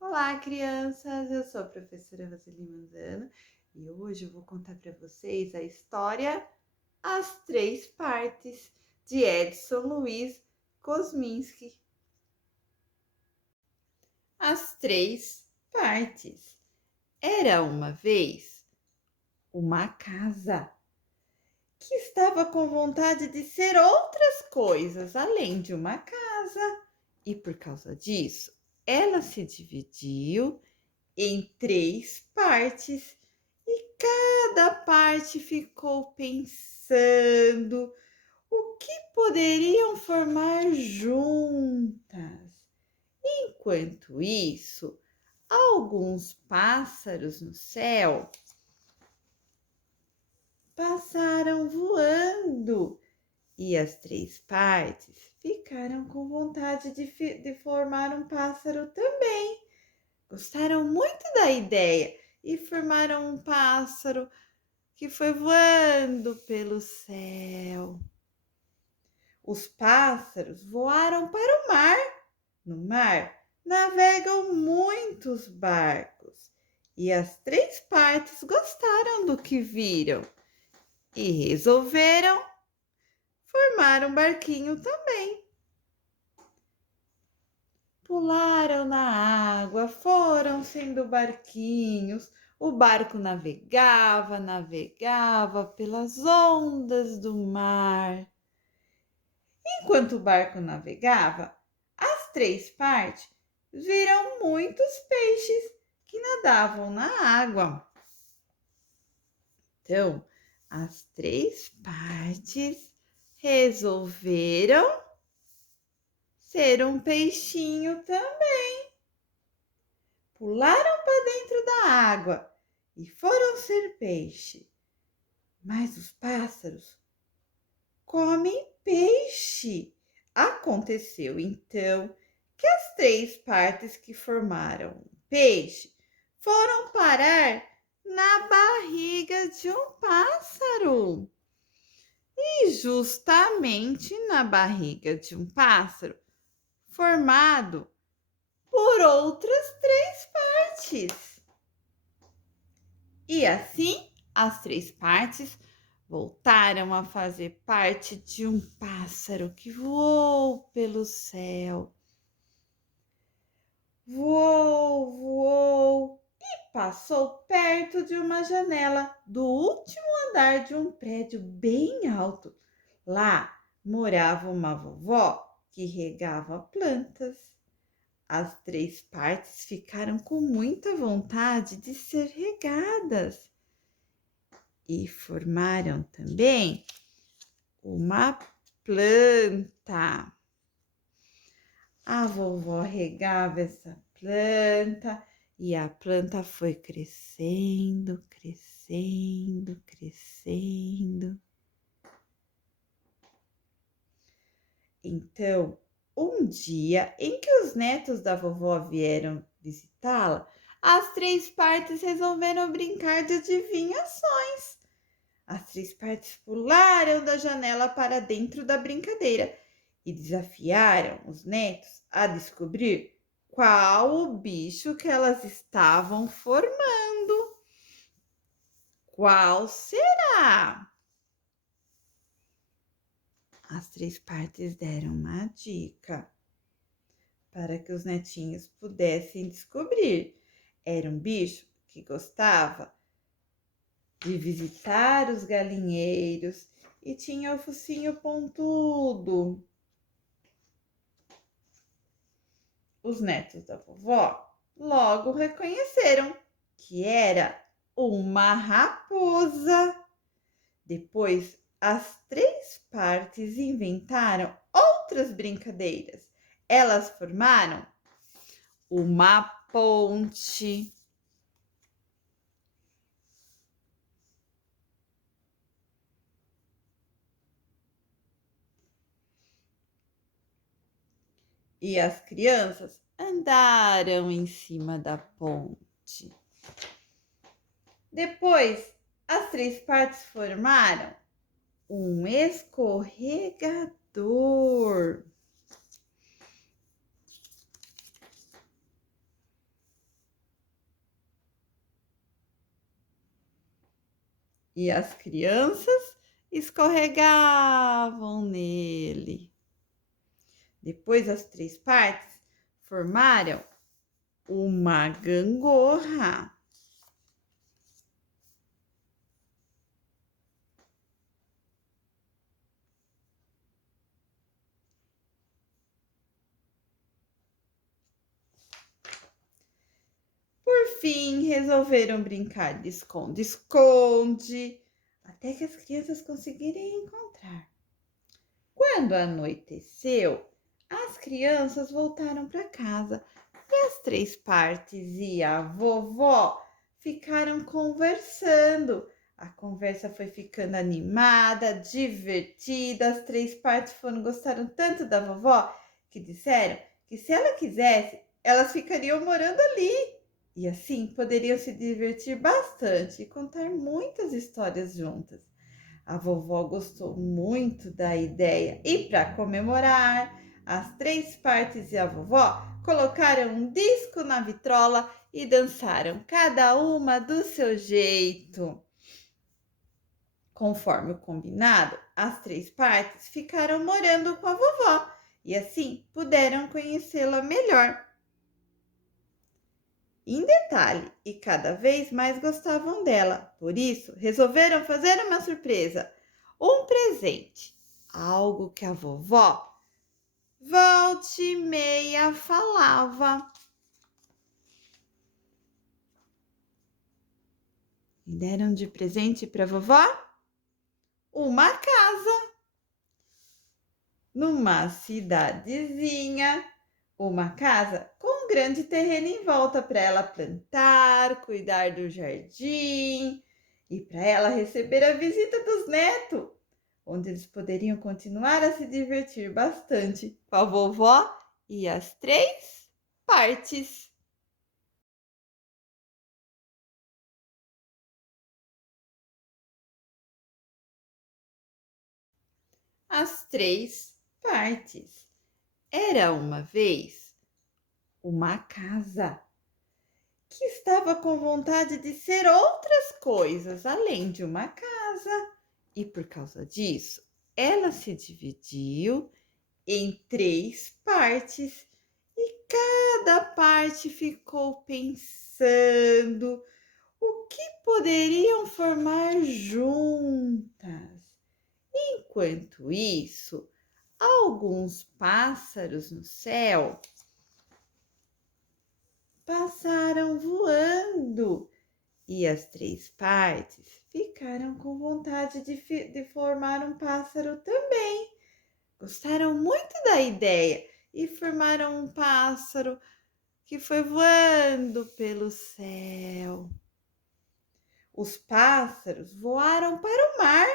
Olá, crianças! Eu sou a professora Roseli Manzano e hoje eu vou contar para vocês a história As Três Partes de Edson Luiz Kosminski. As Três Partes. Era uma vez uma casa que estava com vontade de ser outras coisas além de uma casa, e por causa disso, ela se dividiu em três partes e cada parte ficou pensando o que poderiam formar juntas. Enquanto isso, alguns pássaros no céu passaram voando e as três partes ficaram com vontade de formar um pássaro também. Gostaram muito da ideia e formaram um pássaro que foi voando pelo céu. Os pássaros voaram para o mar. No mar navegam muitos barcos e as três partes gostaram do que viram e resolveram formar um barquinho também. Pularam na água, foram sendo barquinhos. O barco navegava pelas ondas do mar. Enquanto o barco navegava, as três partes viram muitos peixes que nadavam na água. Então, as três partes resolveram ser um peixinho também. Pularam para dentro da água e foram ser peixe. Mas os pássaros comem peixe. Aconteceu então que as três partes que formaram o peixe foram parar na barriga de um pássaro. E justamente na barriga de um pássaro formado por outras três partes. E assim, as três partes voltaram a fazer parte de um pássaro que voou pelo céu. Voou e passou perto de uma janela do último andar de um prédio bem alto. Lá morava uma vovó que regava plantas. As três partes ficaram com muita vontade de ser regadas e formaram também uma planta. A vovó regava essa planta e a planta foi crescendo, crescendo, crescendo. Então, um dia em que os netos da vovó vieram visitá-la, as três partes resolveram brincar de adivinhações. As três partes pularam da janela para dentro da brincadeira e desafiaram os netos a descobrir qual o bicho que elas estavam formando. Qual será? As três partes deram uma dica para que os netinhos pudessem descobrir. Era um bicho que gostava de visitar os galinheiros e tinha o focinho pontudo. Os netos da vovó logo reconheceram que era uma raposa. Depois, as três partes inventaram outras brincadeiras. Elas formaram uma ponte. E as crianças andaram em cima da ponte. Depois, as três partes formaram um escorregador. e as crianças escorregavam nele. Depois, as três partes formaram uma gangorra. Por fim, resolveram brincar de esconde-esconde, até que as crianças conseguirem encontrar. Quando anoiteceu, as crianças voltaram para casa e as três partes e a vovó ficaram conversando. A conversa foi ficando animada, divertida. As três partes gostaram tanto da vovó que disseram que se ela quisesse, elas ficariam morando ali. E assim poderiam se divertir bastante e contar muitas histórias juntas. A vovó gostou muito da ideia e, para comemorar, as três partes e a vovó colocaram um disco na vitrola e dançaram, cada uma do seu jeito. Conforme o combinado, as três partes ficaram morando com a vovó e assim puderam conhecê-la melhor. Em detalhe, e cada vez mais gostavam dela. Por isso, resolveram fazer uma surpresa, um presente, algo que a vovó volta e meia falava. E deram de presente para a vovó uma casa numa cidadezinha, uma casa com um grande terreno em volta para ela plantar, cuidar do jardim e para ela receber a visita dos netos, onde eles poderiam continuar a se divertir bastante com a vovó e as três partes. As três partes. Era uma vez uma casa que estava com vontade de ser outras coisas além de uma casa. E por causa disso, ela se dividiu em três partes e cada parte ficou pensando o que poderiam formar juntas. Enquanto isso, alguns pássaros no céu passaram voando e as três partes ficaram com vontade de formar um pássaro também. Gostaram muito da ideia e formaram um pássaro que foi voando pelo céu. Os pássaros voaram para o mar.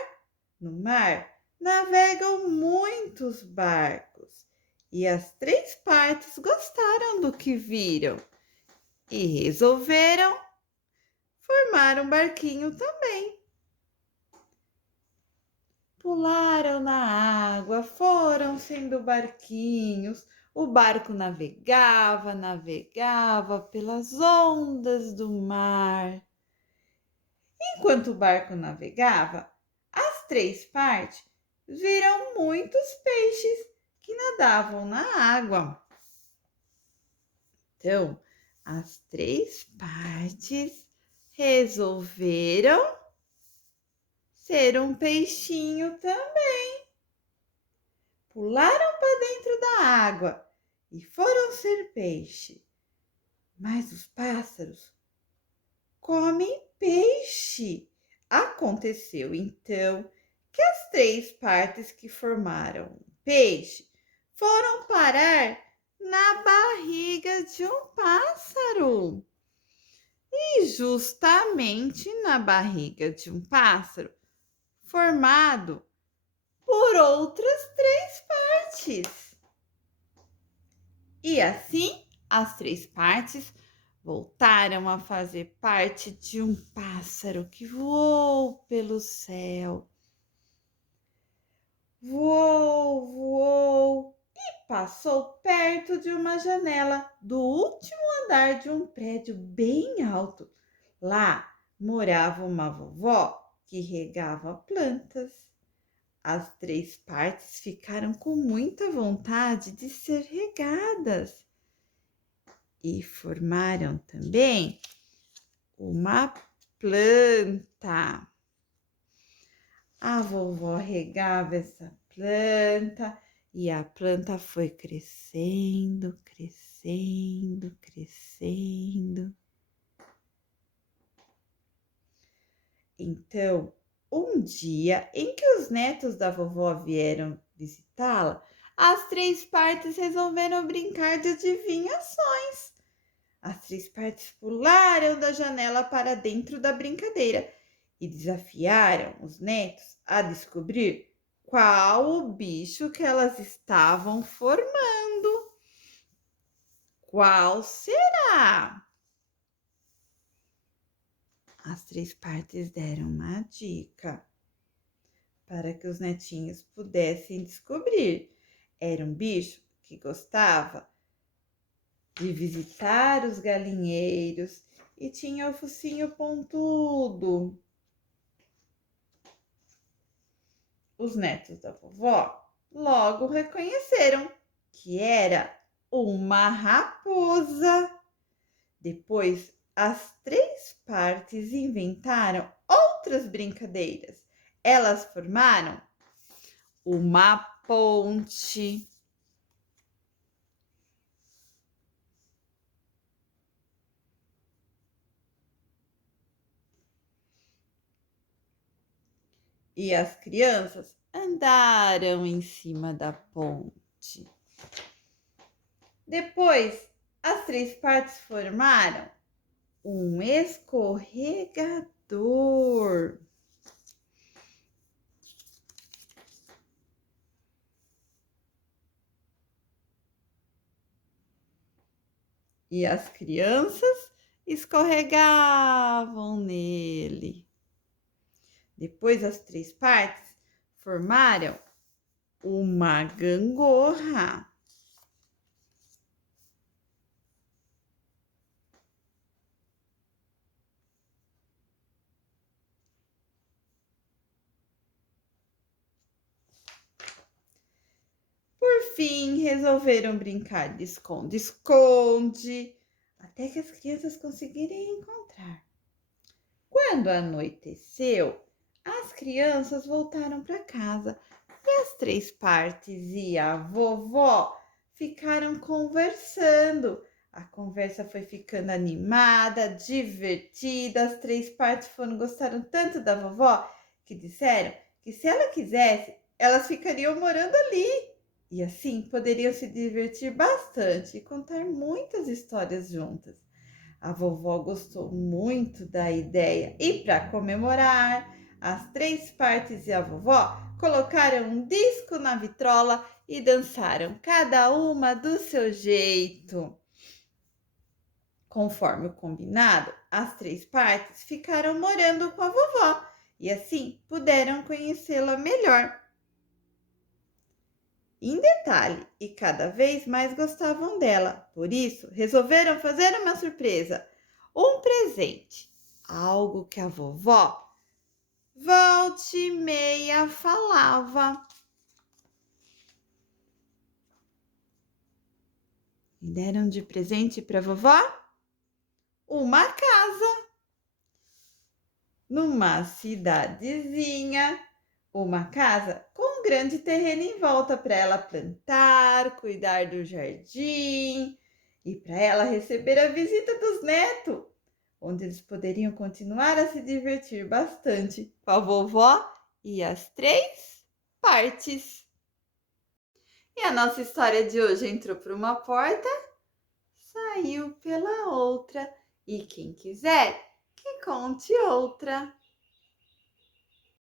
No mar navegam muitos barcos e as três partes gostaram do que viram e resolveram formar um barquinho também. Pularam na água, foram sendo barquinhos. O barco navegava pelas ondas do mar. Enquanto o barco navegava, as três partes viram muitos peixes que nadavam na água. Então, as três partes resolveram ser um peixinho também. Pularam para dentro da água e foram ser peixe. Mas os pássaros comem peixe. Aconteceu então que as três partes que formaram o peixe foram parar na barriga de um pássaro. E justamente na barriga de um pássaro formado por outras três partes. E assim, as três partes voltaram a fazer parte de um pássaro que voou pelo céu. Voou e passou perto de uma janela do último andar de um prédio bem alto. Lá morava uma vovó que regava plantas. As 3 partes ficaram com muita vontade de ser regadas e formaram também uma planta. A vovó regava essa planta e a planta foi crescendo, crescendo, crescendo. Então, um dia em que os netos da vovó vieram visitá-la, as 3 partes resolveram brincar de adivinhações. As 3 partes pularam da janela para dentro da brincadeira e desafiaram os netos a descobrir qual o bicho que elas estavam formando. Qual será? As 3 partes deram uma dica para que os netinhos pudessem descobrir. Era um bicho que gostava de visitar os galinheiros e tinha o focinho pontudo. Os netos da vovó logo reconheceram que era uma raposa. Depois, as 3 partes inventaram outras brincadeiras. Elas formaram uma ponte. E as crianças andaram em cima da ponte. Depois, as 3 partes formaram um escorregador. E as crianças escorregavam nele. Depois, as 3 partes formaram uma gangorra. Por fim, resolveram brincar de esconde-esconde, até que as crianças conseguirem encontrar. Quando anoiteceu, as crianças voltaram para casa e as 3 partes e a vovó ficaram conversando. A conversa foi ficando animada, divertida. As 3 partes gostaram tanto da vovó que disseram que se ela quisesse, elas ficariam morando ali. E assim poderiam se divertir bastante e contar muitas histórias juntas. A vovó gostou muito da ideia e, para comemorar, as 3 partes e a vovó colocaram um disco na vitrola e dançaram, cada uma do seu jeito. Conforme o combinado, as 3 partes ficaram morando com a vovó e assim puderam conhecê-la melhor. Em detalhe, e cada vez mais gostavam dela. Por isso, resolveram fazer uma surpresa, um presente, algo que a vovó volta e meia falava. E deram de presente para a vovó uma casa numa cidadezinha, uma casa com um grande terreno em volta para ela plantar, cuidar do jardim e para ela receber a visita dos netos, onde eles poderiam continuar a se divertir bastante com a vovó e as 3 partes. E a nossa história de hoje entrou por uma porta, saiu pela outra, e quem quiser que conte outra.